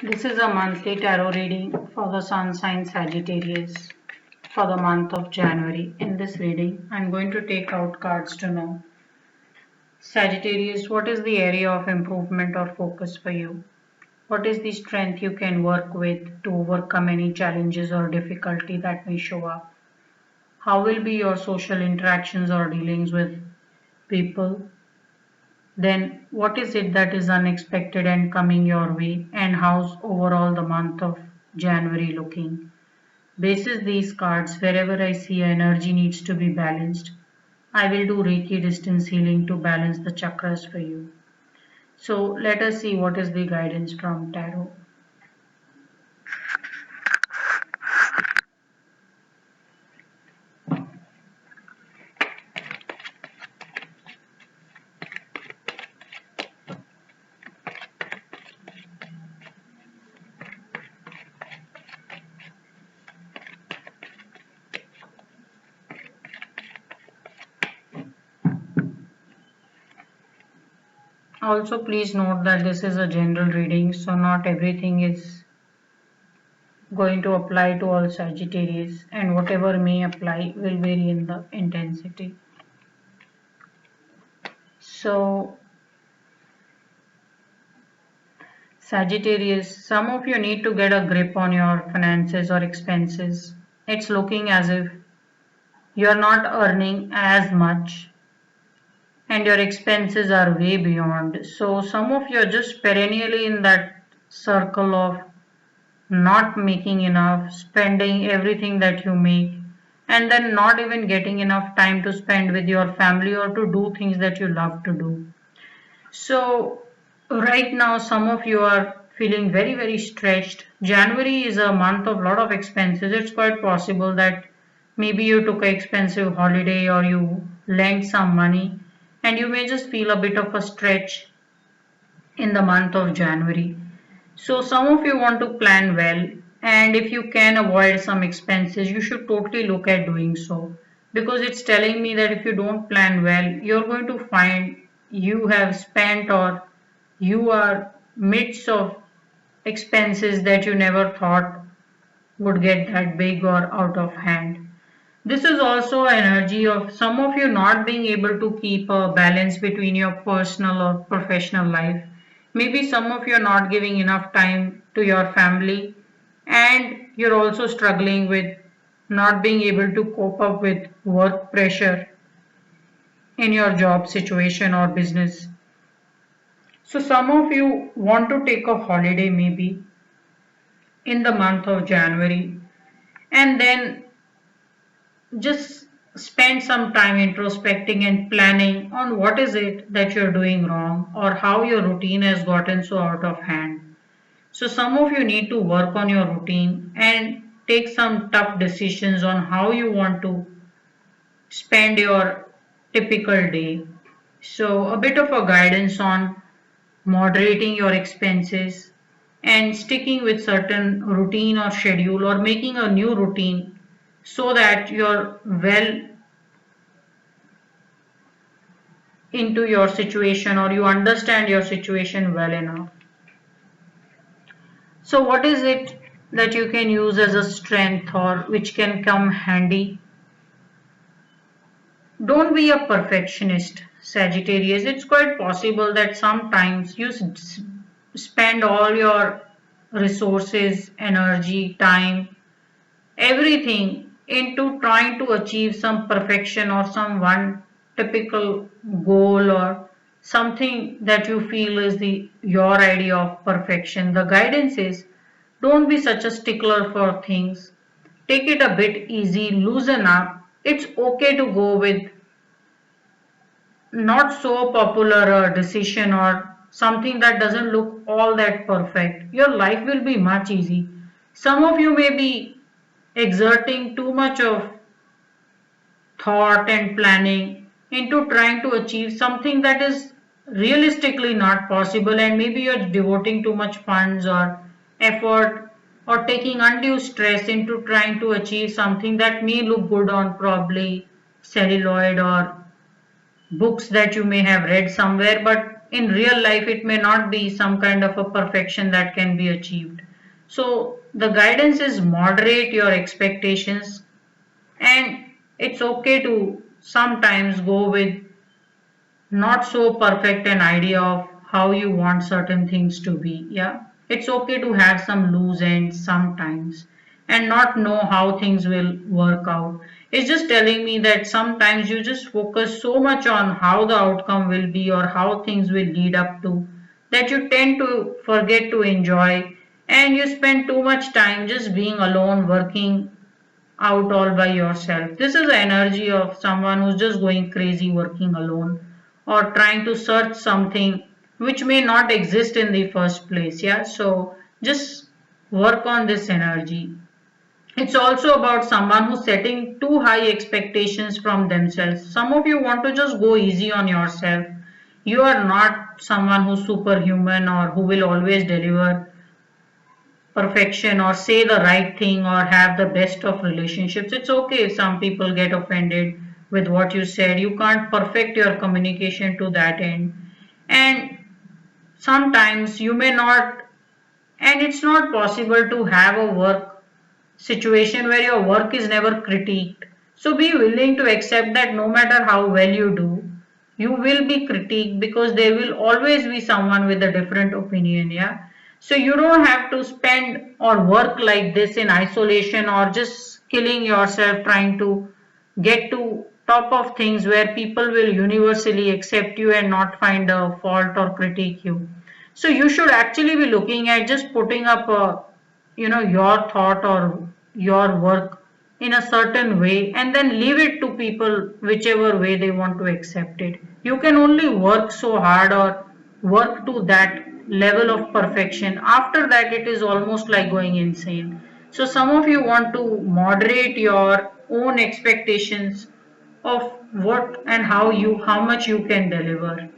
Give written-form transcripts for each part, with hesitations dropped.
This is a monthly tarot reading for the sun sign Sagittarius for the month of January. In this reading, I'm going to take out cards to know Sagittarius, what is the area of improvement or focus for you? What is the strength you can work with to overcome any challenges or difficulty that may show up? How will be your social interactions or dealings with people? Then, what is it that is unexpected and coming your way, and how's overall the month of January looking? Basis these cards, wherever I see energy needs to be balanced, I will do Reiki distance healing to balance the chakras for you. So, let us see what is the guidance from Tarot. Also, please note that this is a general reading, so not everything is going to apply to all Sagittarius, and whatever may apply will vary in the intensity. So, Sagittarius, some of you need to get a grip on your finances or expenses. It's looking as if you're not earning as much and your expenses are way beyond. So, some of you are just perennially in that circle of not making enough, spending everything that you make, and then not even getting enough time to spend with your family or to do things that you love to do. So, right now, some of you are feeling very, very stretched. January is a month of lot of expenses. It's quite possible that maybe you took an expensive holiday or you lent some money, and you may just feel a bit of a stretch in the month of January. So some of you want to plan well, and if you can avoid some expenses, you should totally look at doing so, because it's telling me that if you don't plan well, you're going to find you have spent or you are midst of expenses that you never thought would get that big or out of hand. This is also energy of some of you not being able to keep a balance between your personal or professional life. Maybe some of you are not giving enough time to your family, and you're also struggling with not being able to cope up with work pressure in your job situation or business. So some of you want to take a holiday maybe in the month of January, and then just spend some time introspecting and planning on what is it that you're doing wrong or how your routine has gotten so out of hand. So some of you need to work on your routine and take some tough decisions on how you want to spend your typical day. So a bit of a guidance on moderating your expenses and sticking with certain routine or schedule or making a new routine so that you're well into your situation or you understand your situation well enough. So what is it that you can use as a strength or which can come handy? Don't be a perfectionist, Sagittarius. It's quite possible that sometimes you spend all your resources, energy, time, everything into trying to achieve some perfection or some one typical goal or something that you feel is the your idea of perfection. The guidance is don't be such a stickler for things. Take it a bit easy, loosen up. It's okay to go with not so popular a decision or something that doesn't look all that perfect. Your life will be much easy. Some of you may be exerting too much of thought and planning into trying to achieve something that is realistically not possible, and maybe you're devoting too much funds or effort or taking undue stress into trying to achieve something that may look good on probably celluloid or books that you may have read somewhere, but in real life it may not be some kind of a perfection that can be achieved. So the guidance is moderate your expectations, and it's okay to sometimes go with not so perfect an idea of how you want certain things to be. Yeah, it's okay to have some loose ends sometimes and not know how things will work out. It's just telling me that sometimes you just focus so much on how the outcome will be or how things will lead up to, that you tend to forget to enjoy, and you spend too much time just being alone working out all by yourself. This is the energy of someone who's just going crazy working alone or trying to search something which may not exist in the first place. Yeah, so just work on this energy. It's also about someone who's setting too high expectations from themselves. Some of you want to just go easy on yourself. You are not someone who's superhuman or who will always deliver perfection or say the right thing or have the best of relationships. It's okay if some people get offended with what you said. You can't perfect your communication to that end. And sometimes you may not, and it's not possible to have a work situation where your work is never critiqued. So be willing to accept that no matter how well you do, you will be critiqued because there will always be someone with a different opinion. Yeah. So you don't have to spend or work like this in isolation or just killing yourself trying to get to top of things where people will universally accept you and not find a fault or critique you. So you should actually be looking at just putting up a, your thought or your work in a certain way and then leave it to people whichever way they want to accept it. You can only work so hard or work to that level of perfection. After that it is almost like going insane. So some of you want to moderate your own expectations of what and how much you can deliver.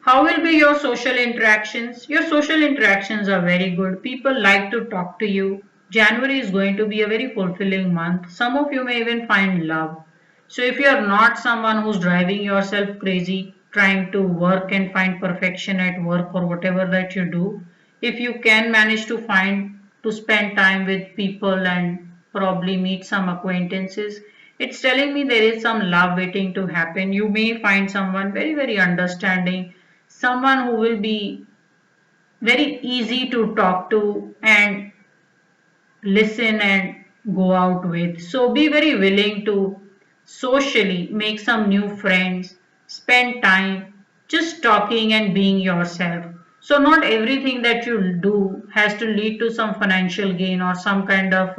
How will be your social interactions? Your social interactions are very good. People like to talk to you. January is going to be a very fulfilling month. Some of you may even find love. So if you are not someone who's driving yourself crazy, trying to work and find perfection at work or whatever that you do, if you can manage to spend time with people and probably meet some acquaintances, it's telling me there is some love waiting to happen. You may find someone very, very understanding, someone who will be very easy to talk to and listen and go out with. So be very willing to socially make some new friends, spend time just talking and being yourself. So not everything that you do has to lead to some financial gain or some kind of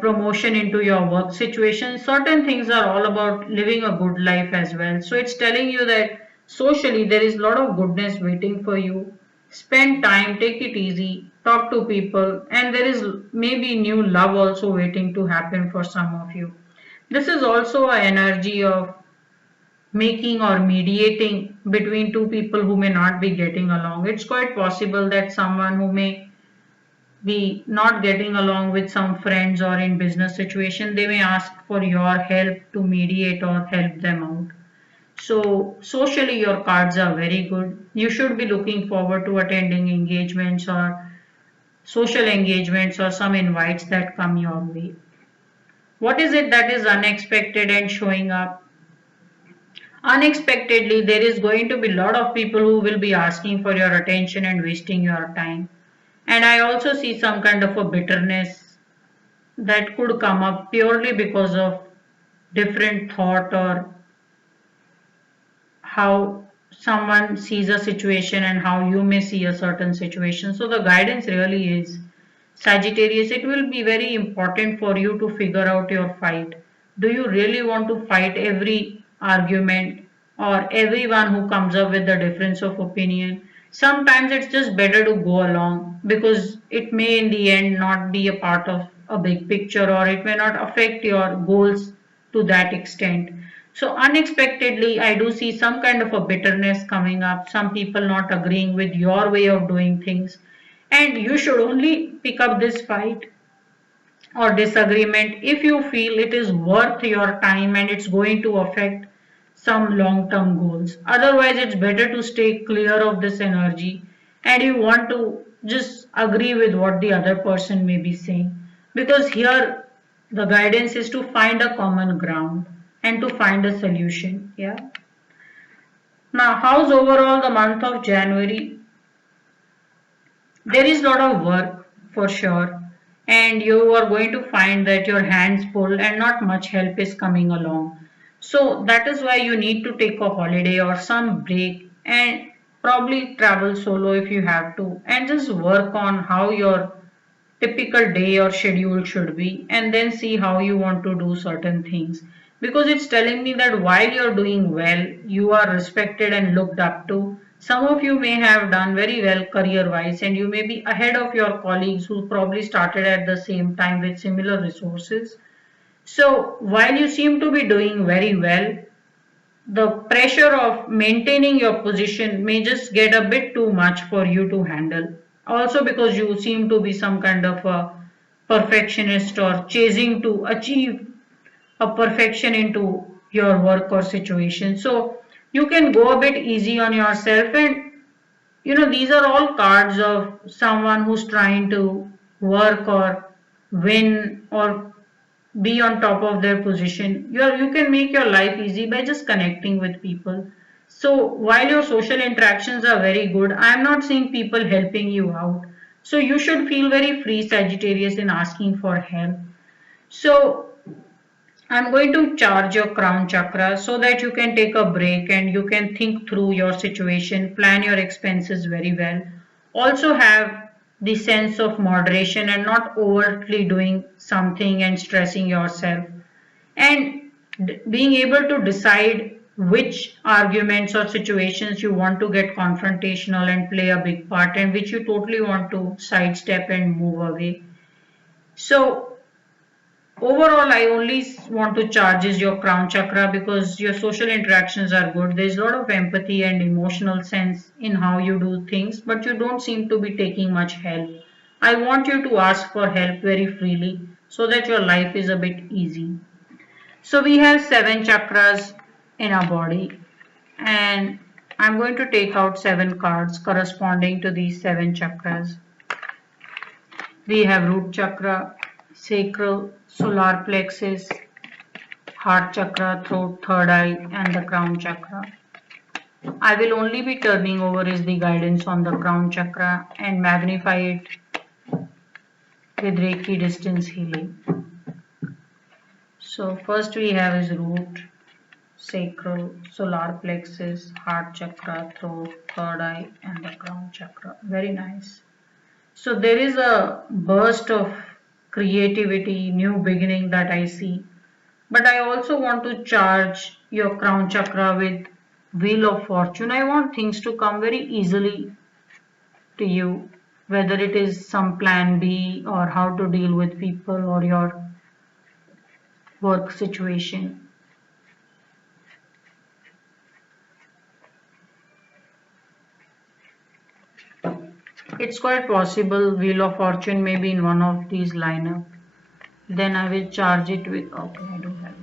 promotion into your work situation. Certain things are all about living a good life as well. So it's telling you that socially there is a lot of goodness waiting for you. Spend time, take it easy, talk to people, and there is maybe new love also waiting to happen for some of you. This is also an energy of making or mediating between two people who may not be getting along. It's quite possible that someone who may be not getting along with some friends or in business situation, they may ask for your help to mediate or help them out. So socially your cards are very good. You should be looking forward to attending engagements or social engagements or some invites that come your way. What is it that is unexpected and showing up? Unexpectedly, there is going to be a lot of people who will be asking for your attention and wasting your time. And I also see some kind of a bitterness that could come up purely because of different thought or how someone sees a situation and how you may see a certain situation. So the guidance really is, Sagittarius, it will be very important for you to figure out your fight. Do you really want to fight every argument or everyone who comes up with a difference of opinion? Sometimes it's just better to go along because it may in the end not be a part of a big picture or it may not affect your goals to that extent. So unexpectedly, I do see some kind of a bitterness coming up, some people not agreeing with your way of doing things. And you should only pick up this fight or disagreement if you feel it is worth your time and it's going to affect some long-term goals. Otherwise, it's better to stay clear of this energy and you want to just agree with what the other person may be saying. Because here the guidance is to find a common ground and to find a solution. Yeah. Now, how's overall the month of January? There is a lot of work for sure, and you are going to find that your hands full and not much help is coming along. So that is why you need to take a holiday or some break and probably travel solo if you have to, and just work on how your typical day or schedule should be, and then see how you want to do certain things, because it's telling me that while you're doing well, you are respected and looked up to. Some of you may have done very well career wise and you may be ahead of your colleagues who probably started at the same time with similar resources. So while you seem to be doing very well, the pressure of maintaining your position may just get a bit too much for you to handle. Also, because you seem to be some kind of a perfectionist or chasing to achieve a perfection into your work or situation. So you can go a bit easy on yourself, and these are all cards of someone who's trying to work or win or be on top of their position. You can make your life easy by just connecting with people. So while your social interactions are very good, I am not seeing people helping you out. So you should feel very free, Sagittarius, in asking for help. So I'm going to charge your crown chakra so that you can take a break and you can think through your situation, plan your expenses very well. Also have the sense of moderation and not overtly doing something and stressing yourself. And being able to decide which arguments or situations you want to get confrontational and play a big part and which you totally want to sidestep and move away. So overall, I only want to charge is your crown chakra because your social interactions are good. There's a lot of empathy and emotional sense in how you do things, but you don't seem to be taking much help. I want you to ask for help very freely so that your life is a bit easy. So we have 7 chakras in our body, and I'm going to take out 7 cards corresponding to these 7 chakras. We have root chakra, sacral, solar plexus, heart chakra, throat, third eye, and the crown chakra. I will only be turning over is the guidance on the crown chakra and magnify it with Reiki distance healing. So first we have is root, sacral, solar plexus, heart chakra, throat, third eye, and the crown chakra. Very nice. So there is a burst of creativity, new beginning that I see. But I also want to charge your crown chakra with wheel of fortune. I want things to come very easily to you, whether it is some plan B or how to deal with people or your work situation. It's quite possible wheel of fortune may be in one of these lineup. Then I will charge it with, okay, I don't have it.